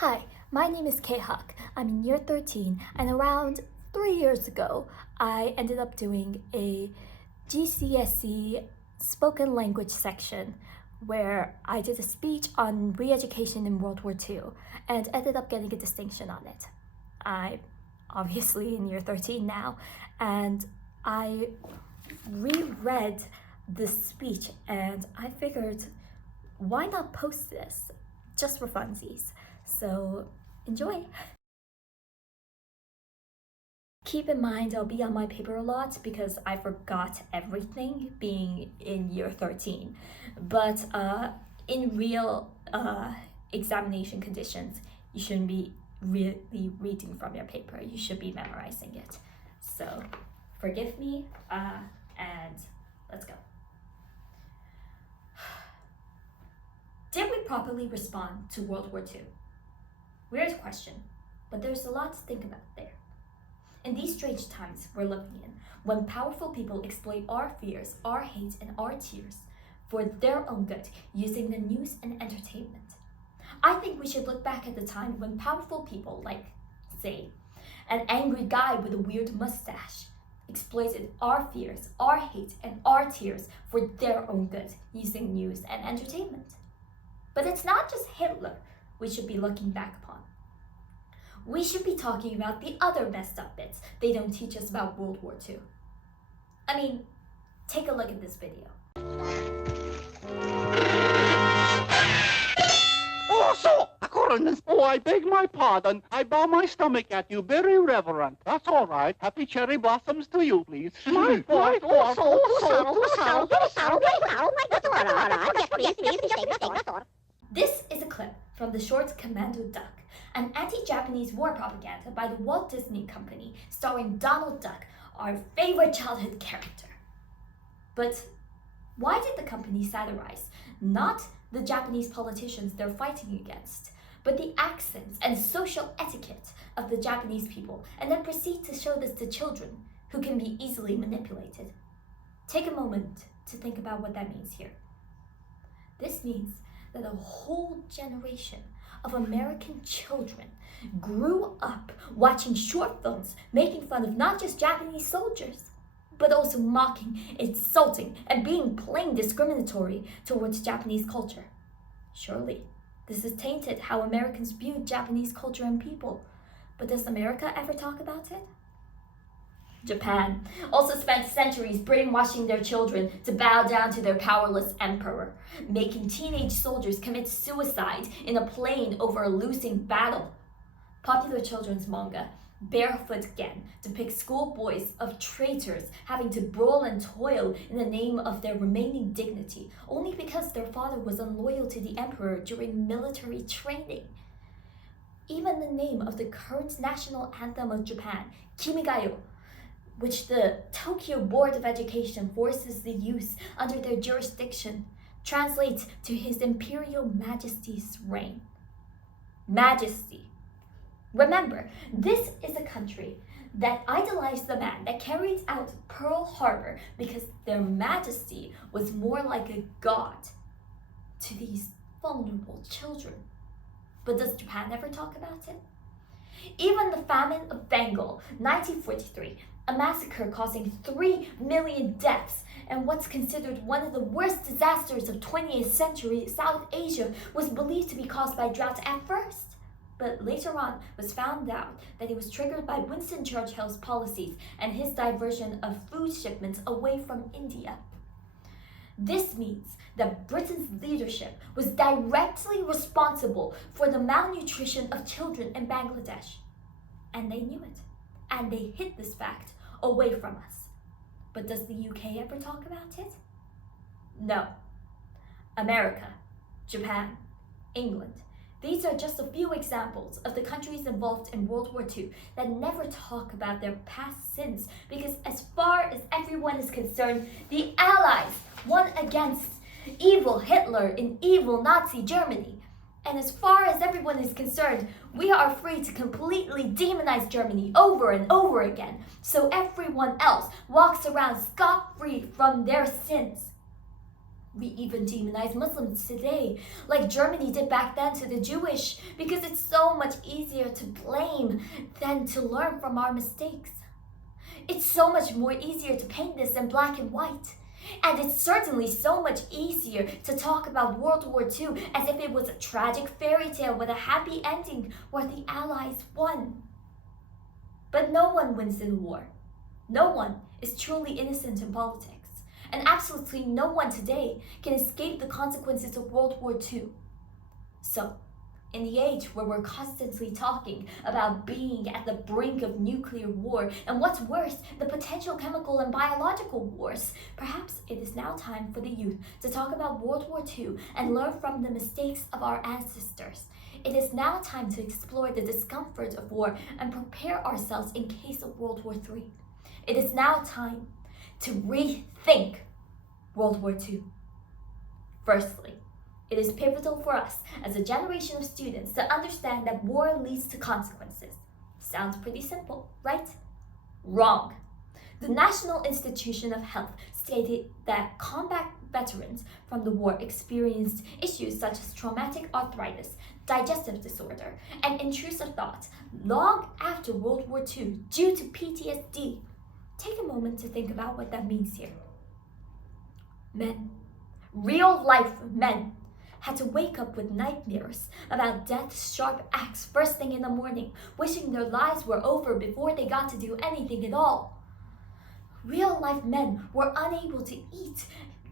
Hi, my name is K-Hawk. I'm in year 13, and around 3 years ago, I ended up doing a GCSE spoken language section where I did a speech on re-education in World War II and ended up getting a distinction on it. I'm obviously in year 13 now, and I reread the speech and I figured, why not post this just for funsies? So enjoy! Keep in mind I'll be on my paper a lot because I forgot everything being in year 13. But in real examination conditions, you shouldn't be really reading from your paper. You should be memorizing it. So forgive me and let's go. Did we properly respond to World War II? Weird question, but there's a lot to think about there. In these strange times we're living in, when powerful people exploit our fears, our hate, and our tears for their own good using the news and entertainment, I think we should look back at the time when powerful people like, say, an angry guy with a weird mustache exploited our fears, our hate, and our tears for their own good using news and entertainment. But it's not just Hitler we should be looking back upon. We should be talking about the other messed up bits they don't teach us about World War II. I mean, take a look at this video. Oh, I beg my pardon. I bow my stomach at you, very reverent. That's all right. Happy cherry blossoms to you, please. My fault. This is a clip from the short Commando Duck, an anti-Japanese war propaganda by the Walt Disney Company starring Donald Duck, our favorite childhood character. But why did the company satirize not the Japanese politicians they're fighting against, but the accents and social etiquette of the Japanese people, and then proceed to show this to children who can be easily manipulated? Take a moment to think about what that means here. This means that a whole generation of American children grew up watching short films making fun of not just Japanese soldiers, but also mocking, insulting, and being plain discriminatory towards Japanese culture. Surely, this has tainted how Americans viewed Japanese culture and people, but does America ever talk about it? Japan also spent centuries brainwashing their children to bow down to their powerless emperor, making teenage soldiers commit suicide in a plane over a losing battle. Popular children's manga, Barefoot Gen, depicts schoolboys of traitors having to brawl and toil in the name of their remaining dignity, only because their father was unloyal to the emperor during military training. Even the name of the current national anthem of Japan, Kimigayo, which the Tokyo Board of Education forces the use under their jurisdiction, translates to His Imperial Majesty's reign. Majesty. Remember, this is a country that idolized the man that carried out Pearl Harbor because their majesty was more like a god to these vulnerable children. But does Japan ever talk about it? Even the famine of Bengal, 1943, a massacre causing 3 million deaths, and what's considered one of the worst disasters of 20th century South Asia, was believed to be caused by drought at first, but later on was found out that it was triggered by Winston Churchill's policies and his diversion of food shipments away from India. This means that Britain's leadership was directly responsible for the malnutrition of children in Bangladesh. And they knew it. And they hid this fact away from us. But does the UK ever talk about it? No. America, Japan, England. These are just a few examples of the countries involved in World War II that never talk about their past sins because as far as everyone is concerned, the Allies won against evil Hitler in evil Nazi Germany. And as far as everyone is concerned, we are free to completely demonize Germany over and over again, so everyone else walks around scot-free from their sins. We even demonize Muslims today, like Germany did back then to the Jewish, because it's so much easier to blame than to learn from our mistakes. It's so much more easier to paint this in black and white. And it's certainly so much easier to talk about World War II as if it was a tragic fairy tale with a happy ending where the Allies won. But no one wins in war. No one is truly innocent in politics. And absolutely no one today can escape the consequences of World War II. So, in the age where we're constantly talking about being at the brink of nuclear war, and what's worse, the potential chemical and biological wars, perhaps it is now time for the youth to talk about World War II and learn from the mistakes of our ancestors. It is now time to explore the discomfort of war and prepare ourselves in case of World War III. It is now time to rethink World War II. Firstly, it is pivotal for us as a generation of students to understand that war leads to consequences. Sounds pretty simple, right? Wrong. The National Institution of Health stated that combat veterans from the war experienced issues such as traumatic arthritis, digestive disorder, and intrusive thoughts long after World War II due to PTSD. Take a moment to think about what that means here. Men, real life men, had to wake up with nightmares about death's sharp axe first thing in the morning, wishing their lives were over before they got to do anything at all. Real life men were unable to eat,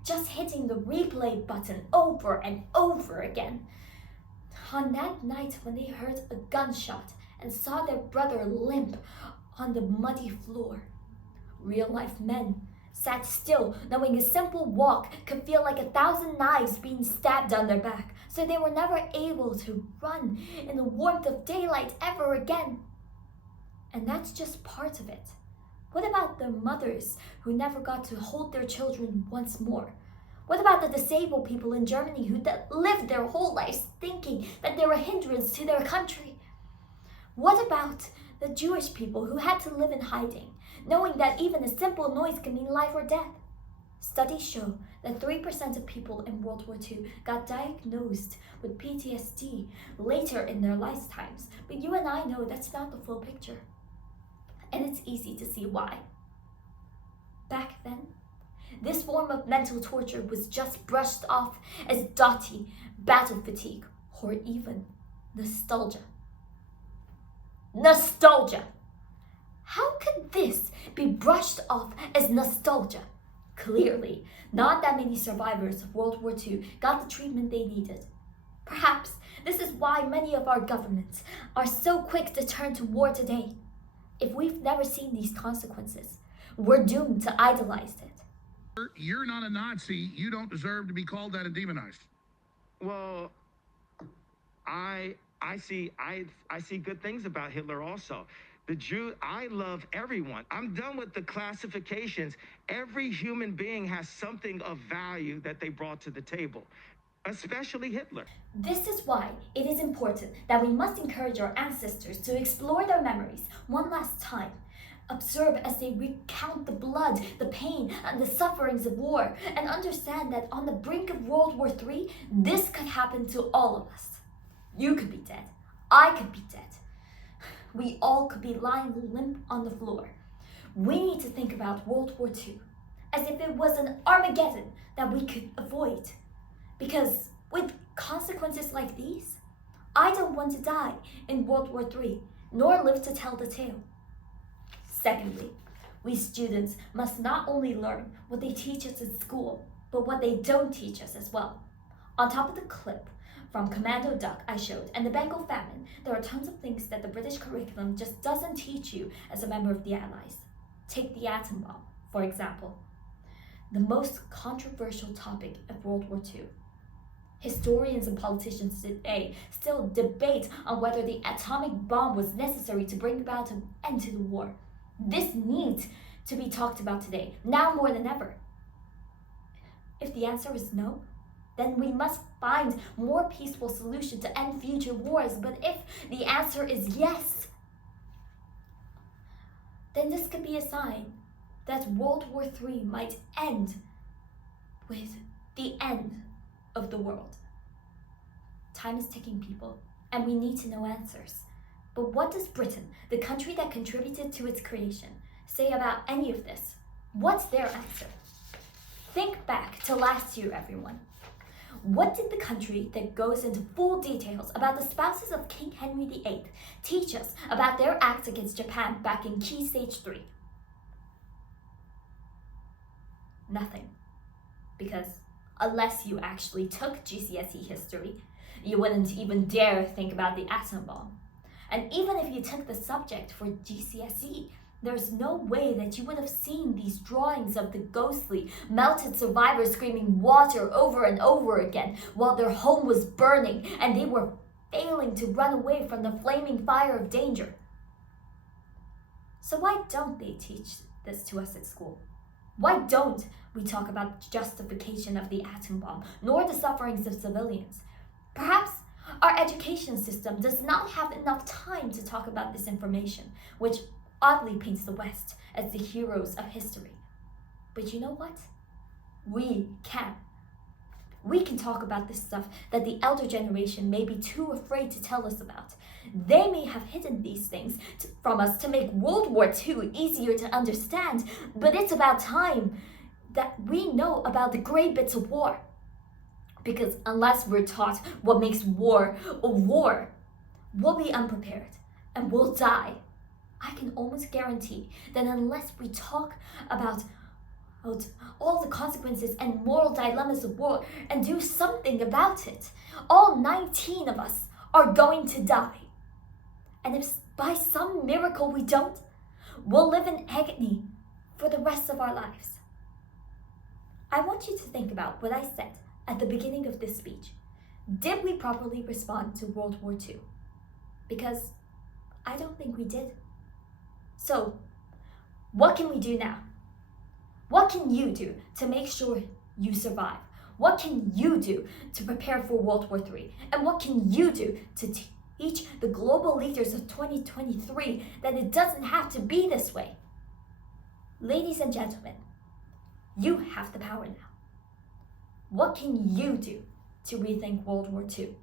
just hitting the replay button over and over again. On that night when they heard a gunshot and saw their brother limp on the muddy floor, real life men sat still, knowing a simple walk could feel like 1,000 knives being stabbed down their back, so they were never able to run in the warmth of daylight ever again. And that's just part of it. What about the mothers who never got to hold their children once more? What about the disabled people in Germany who lived their whole lives thinking that they were a hindrance to their country? What about the Jewish people who had to live in hiding, knowing that even a simple noise can mean life or death? Studies show that 3% of people in World War II got diagnosed with PTSD later in their lifetimes, but you and I know that's not the full picture. And it's easy to see why. Back then, this form of mental torture was just brushed off as dotty, battle fatigue, or even nostalgia. Nostalgia! How could this be brushed off as nostalgia? Clearly, not that many survivors of World War II got the treatment they needed. Perhaps this is why many of our governments are so quick to turn to war today. If we've never seen these consequences, we're doomed to idolize it. You're not a Nazi. You don't deserve to be called that and demonized. Well, I see good things about Hitler also. The Jew, I love everyone. I'm done with the classifications. Every human being has something of value that they brought to the table, especially Hitler. This is why it is important that we must encourage our ancestors to explore their memories one last time. Observe as they recount the blood, the pain, and the sufferings of war, and understand that on the brink of World War III, this could happen to all of us. You could be dead. I could be dead. We all could be lying limp on the floor. We need to think about World War II as if it was an Armageddon that we could avoid. Because with consequences like these, I don't want to die in World War III, nor live to tell the tale. Secondly, we students must not only learn what they teach us in school, but what they don't teach us as well. On top of the clip from Commando Duck I showed and the Bengal famine, there are tons of things that the British curriculum just doesn't teach you as a member of the Allies. Take the atom bomb, for example. The most controversial topic of World War II. Historians and politicians today still debate on whether the atomic bomb was necessary to bring about an end to the war. This needs to be talked about today, now more than ever. If the answer is no, then we must find more peaceful solution to end future wars. But if the answer is yes, then this could be a sign that World War III might end with the end of the world. Time is ticking, people, and we need to know answers. But what does Britain, the country that contributed to its creation, say about any of this? What's their answer? Think back to last year, everyone. What did the country that goes into full details about the spouses of King Henry VIII teach us about their acts against Japan back in Key Stage 3? Nothing. Because unless you actually took GCSE history, you wouldn't even dare think about the atom bomb. And even if you took the subject for GCSE, there's no way that you would have seen these drawings of the ghostly, melted survivors screaming water over and over again while their home was burning and they were failing to run away from the flaming fire of danger. So why don't they teach this to us at school? Why don't we talk about the justification of the atom bomb, nor the sufferings of civilians? Perhaps our education system does not have enough time to talk about this information, which oddly paints the West as the heroes of history. But you know what? We can. We can talk about this stuff that the elder generation may be too afraid to tell us about. They may have hidden these things from us to make World War II easier to understand, but it's about time that we know about the gray bits of war. Because unless we're taught what makes war a war, we'll be unprepared and we'll die. I can almost guarantee that unless we talk about all the consequences and moral dilemmas of war and do something about it, all 19 of us are going to die. And if by some miracle we don't, we'll live in agony for the rest of our lives. I want you to think about what I said at the beginning of this speech. Did we properly respond to World War II? Because I don't think we did. So, what can we do now? What can you do to make sure you survive? What can you do to prepare for World War III? And what can you do to teach the global leaders of 2023 that it doesn't have to be this way? Ladies and gentlemen, you have the power now. What can you do to rethink World War II?